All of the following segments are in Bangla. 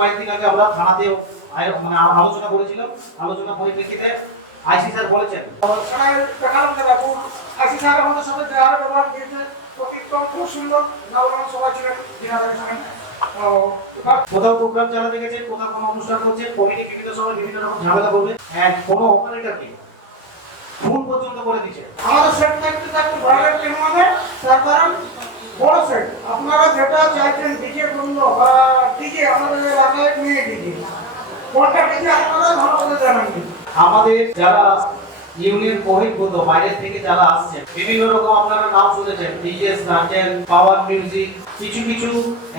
কয়েকদিন আগে আমরা থানাতেও আয়- মানে আলোচনা করেছিলাম। আলোচনা পরিপ্রেক্ষিতে আইসি স্যার বলেছেন। আমাদের সাথে দেওয়ার ব্যবহার দিয়েছে। অতিক্রম খুব সুন্দর। নবরণ সবাই ছিলেন দিনাদের সঙ্গে কোথাও প্রোগ্রাম চালাতে গেছেন কোথাও কোনো অনুষ্ঠান করছে কমিটি বিভিন্ন সময় বিভিন্ন রকম ঝামেলা করবে। এক কোনো অপারেটরকে ফোন পর্যন্ত করে দিচ্ছে আমাদের সেট থাকতে থাকতে ভাইরাল কেন মানে তার কারণ সেট আপনারা যেটা চাইছেন ডিজে বন্ধ বা ডিজে, আমাদের এলাকায় নিয়ে ডিজে। কোনটা ডিজে আপনারা ভালো করে জানান আমাদের যারা ইউনিয়ন বহির্ভূত বাইরের থেকে যারা আসছেন, বিভিন্ন রকম আপনারা নাম শুনেছেন ডিজেস গার্জেন পাওয়ার মিউজিক, কিছু কিছু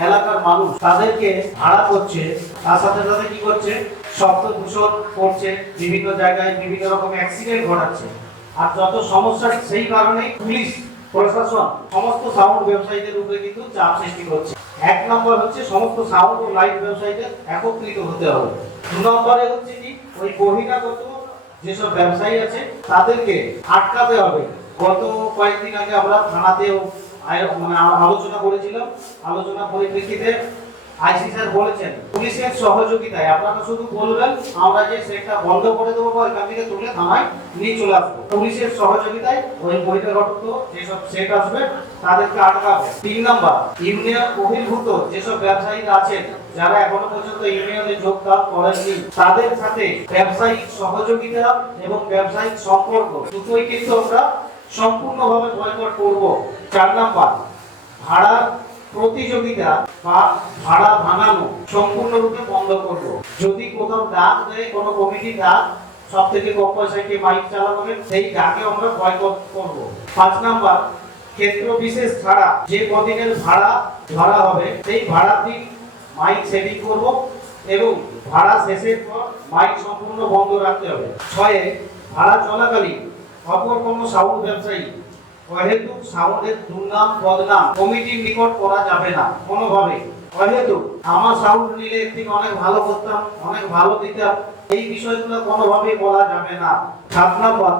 এলাকার মানুষ তাদেরকে ভাড়া করছে, তার সাথে সাথে কি করছে শব্দ দূষণ করছে, বিভিন্ন জায়গায় বিভিন্ন রকম অ্যাক্সিডেন্ট ঘটাচ্ছে। আর যত সমস্যা, সেই কারণে পুলিশ প্রশাসন, সমস্ত সাউন্ড ব্যবসায়ীদের উপরে কিন্তু চাপ সৃষ্টি করছে। এক নম্বর হচ্ছে সমস্ত সাউন্ড ও লাইট ব্যবসায়ীদের একত্রিত হতে হবে। দু নম্বরে হচ্ছে কি, ওই বহিরাগত যেসব ব্যবসায়ী আছে, তাদেরকে আটকাতে হবে। গত কয়েকদিন আগে আমরা থানাতেও মানে আলোচনা করেছিলাম। আলোচনা পরিপ্রেক্ষিতে আইসি স্যার বলেছেন, পুলিশের সহযোগিতায়। আপনারা শুধু বলবেন, আমরা যে বন্ধ করে দেবো বা থেকে তুলে নিয়ে চলে আসব। পুলিশের সহযোগিতায় ওই যেসব সেট আসবে তাদেরকে তিন ইউনিয়ন বহির্ভূত যেসব ব্যবসায়ীরা আছেন, যারা এখনও পর্যন্ত ইউনিয়নে যোগদান করেননি, তাদের সাথে ব্যবসায়িক সহযোগিতা এবং ব্যবসায়িক সম্পর্ক দুটোই কিন্তু আমরা সম্পূর্ণভাবে বয়কট করব। চার নাম্বার, ভাড়া প্রতিযোগিতা বা ভাড়া ভাঙানো সম্পূর্ণরূপে বন্ধ করব। যদি কোথাও ডাক দেয়, কোনো কমিটি ডাক সব থেকে কম পয়সায় কে বাইক চালাবেন সেই ডাকে আমরা বয়কট করব। পাঁচ নাম্বার, ক্ষেত্র বিশেষ ছাড়া যে কদিনের ভাড়া ধরা হবে, সেই ভাড়া দিন মাইক সেটিং করব এবং ভাড়া শেষের পর মাইক সম্পূর্ণ বন্ধ রাখতে হবে। ছয়ে, ভাড়া চলাকালীন অপর কোনো সাউন্ড ব্যবসায়ী অহেতুক সাউন্ডের দুর্নাম বদনাম কমিটির নিকট করা যাবে না, কোনোভাবে। অহেতুক, আমার সাউন্ড নিলে থেকে অনেক ভালো করতাম, অনেক ভালো দিতাম, এই বিষয়গুলো বলা যাবে না। সাত নম্বর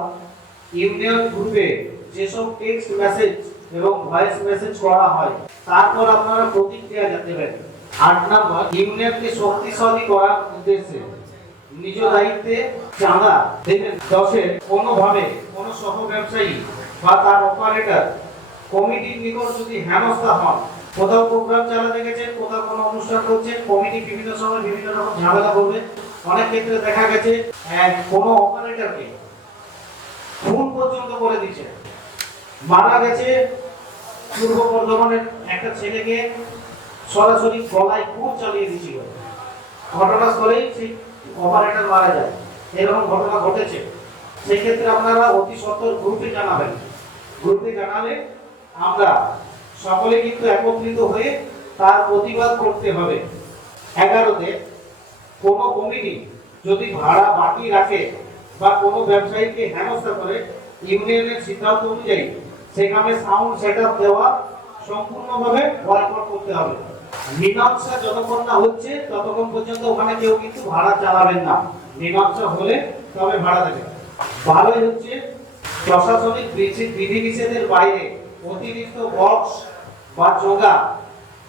ইউনিয়ন গ্রুপে যেসব টেক্সট মেসেজ এবং ভয়েস মেসেজ করা হয়, তারপর আপনারা প্রতিক্রিয়া দেবেন আট নম্বর, ইউনিয়নকে শক্তিশালী করার উদ্দেশ্যে নিজ দায়িত্বে চাঁদা দেবেন। দশের, কোনোভাবে কোনো সহ ব্যবসায়ী বা তার অপারেটর। কমিটির নিকট যদি হেনস্থা হন, কোথাও প্রোগ্রাম চালাতে গেছেন কোথাও কোনো অনুষ্ঠান করছেন, কমিটি বিভিন্ন সময় বিভিন্ন রকম ঝামেলা করবে। অনেক ক্ষেত্রে দেখা গেছে কোনো অপারেটরকে খুন পর্যন্ত করে দিচ্ছে মারা গেছে পূর্ব বর্ধমানের একটা ছেলেকে সরাসরি গলায় খুন চালিয়ে দিয়েছিল। ঘটনাস্থলেই সেই অপারেটর মারা যায়। এরকম ঘটনা ঘটেছে। সেক্ষেত্রে আপনারা অতি সত্তর গ্রুপে জানাবেন। গ্রুপে জানালে আমরা সকলে কিন্তু একত্রিত হয়ে তার প্রতিবাদ করতে হবে। এগারোতে, কোনো কমিটি যদি ভাড়া বাকি রাখে বা কোনো ব্যবসায়ীকে হেনস্থা করে, ইউনিয়নের সিদ্ধান্ত অনুযায়ী সেখানে সাউন্ড সেটআপ দেওয়া সম্পূর্ণভাবে বয়কট করতে হবে। মীমাংসা যতক্ষণ না হচ্ছে, ততক্ষণ পর্যন্ত ওখানে কেউ কিন্তু ভাড়া চালাবেন না। মীমাংসা হলে তবে ভাড়া দেবে। ভালোই হচ্ছে প্রশাসনিক বিধি- বিধিনিষেধের বাইরে অতিরিক্ত বক্স বা চোগা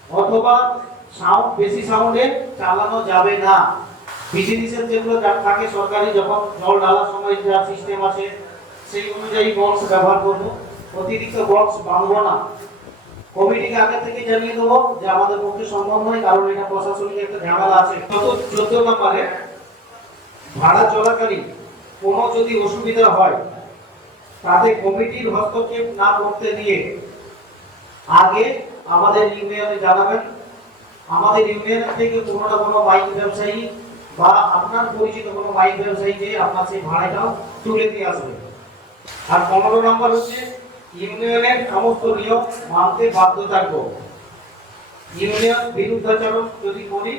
অথবা সাউন্ড বেশি সাউন্ডে চালানো যাবে না। বিধিনিষেধ যেগুলো থাকে সরকারি যখন জল ঢালার সময় যা সিস্টেম আছে, সেই অনুযায়ী বক্স ব্যবহার করব। অতিরিক্ত বক্স বাঁধবো না। কমিটিকে আগে থেকে জানিয়ে দেবো যে আমাদের পক্ষে সম্ভব নয়, কারণ এটা প্রশাসনিক একটা ঝামেলা আছে। চোদ্দ নম্বরে ভাড়া চলাকালীন কোনো যদি অসুবিধা হয় তাতে কমিটির হস্তক্ষেপ না করতে দিয়ে আগে আমাদের ইউনিয়নে জানাবেন। আমাদের ইউনিয়ন থেকে কোনো না কোনো বাইক ব্যবসায়ী বা আপনার পরিচিত কোনো বাইক ব্যবসায়ী যে আপনার সেই ভাড়াটাও তুলে দিয়ে আসবে। আর পনেরো নম্বর হচ্ছে ইউনিয়নের সমস্ত নিয়ম মানতে বাধ্য থাকব ইউনিয়ন বিরুদ্ধাচরণ যদি করি,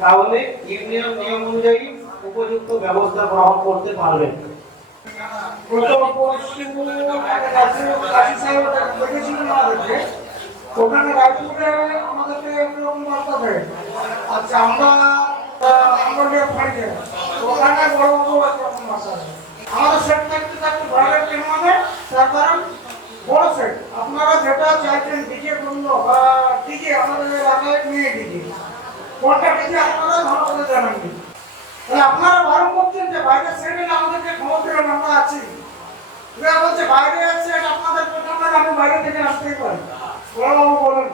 তাহলে ইউনিয়ন নিয়ম অনুযায়ী উপযুক্ত ব্যবস্থা গ্রহণ করতে পারবেন। ওখানে রায়পুরে আমাদেরকে এরকম বার্তা আচ্ছা আমরা ওখানে বড় বড় একরকম আমাদের সেট থাকতে থাকতে কেন মানে তার কারণ বড় আপনারা যেটা চাইছেন ডিজে বন্ধ বা ডিজে আমাদের এলাকায় নিয়ে ডিজে কোনটা বেশি আপনারা ভালো করে তাহলে আপনারা করছেন যে বাইরে ছেড়ে আমাদেরকে দেবেন আমরা আছি। বলছে, বাইরে আছে আপনাদের কথা আমি বাইরে থেকে আসতেই পারি। বড়বাবু বলেন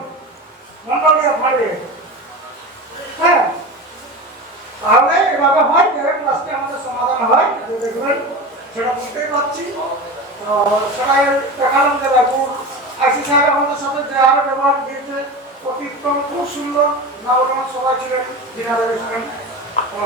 হ্যাঁ। তাহলে এভাবে হয় আমাদের সমাধান হয় দেখবেন সেটা পারছি। তো সেটাই দেখালাম যে ব্যাপুর আইসি আমাদের সাথে যে আরও ব্যবহার দিয়েছে। অতিক্রম খুব সুন্দর। নবরণ সবাই ছিলেন দিনারে ছিলেন তো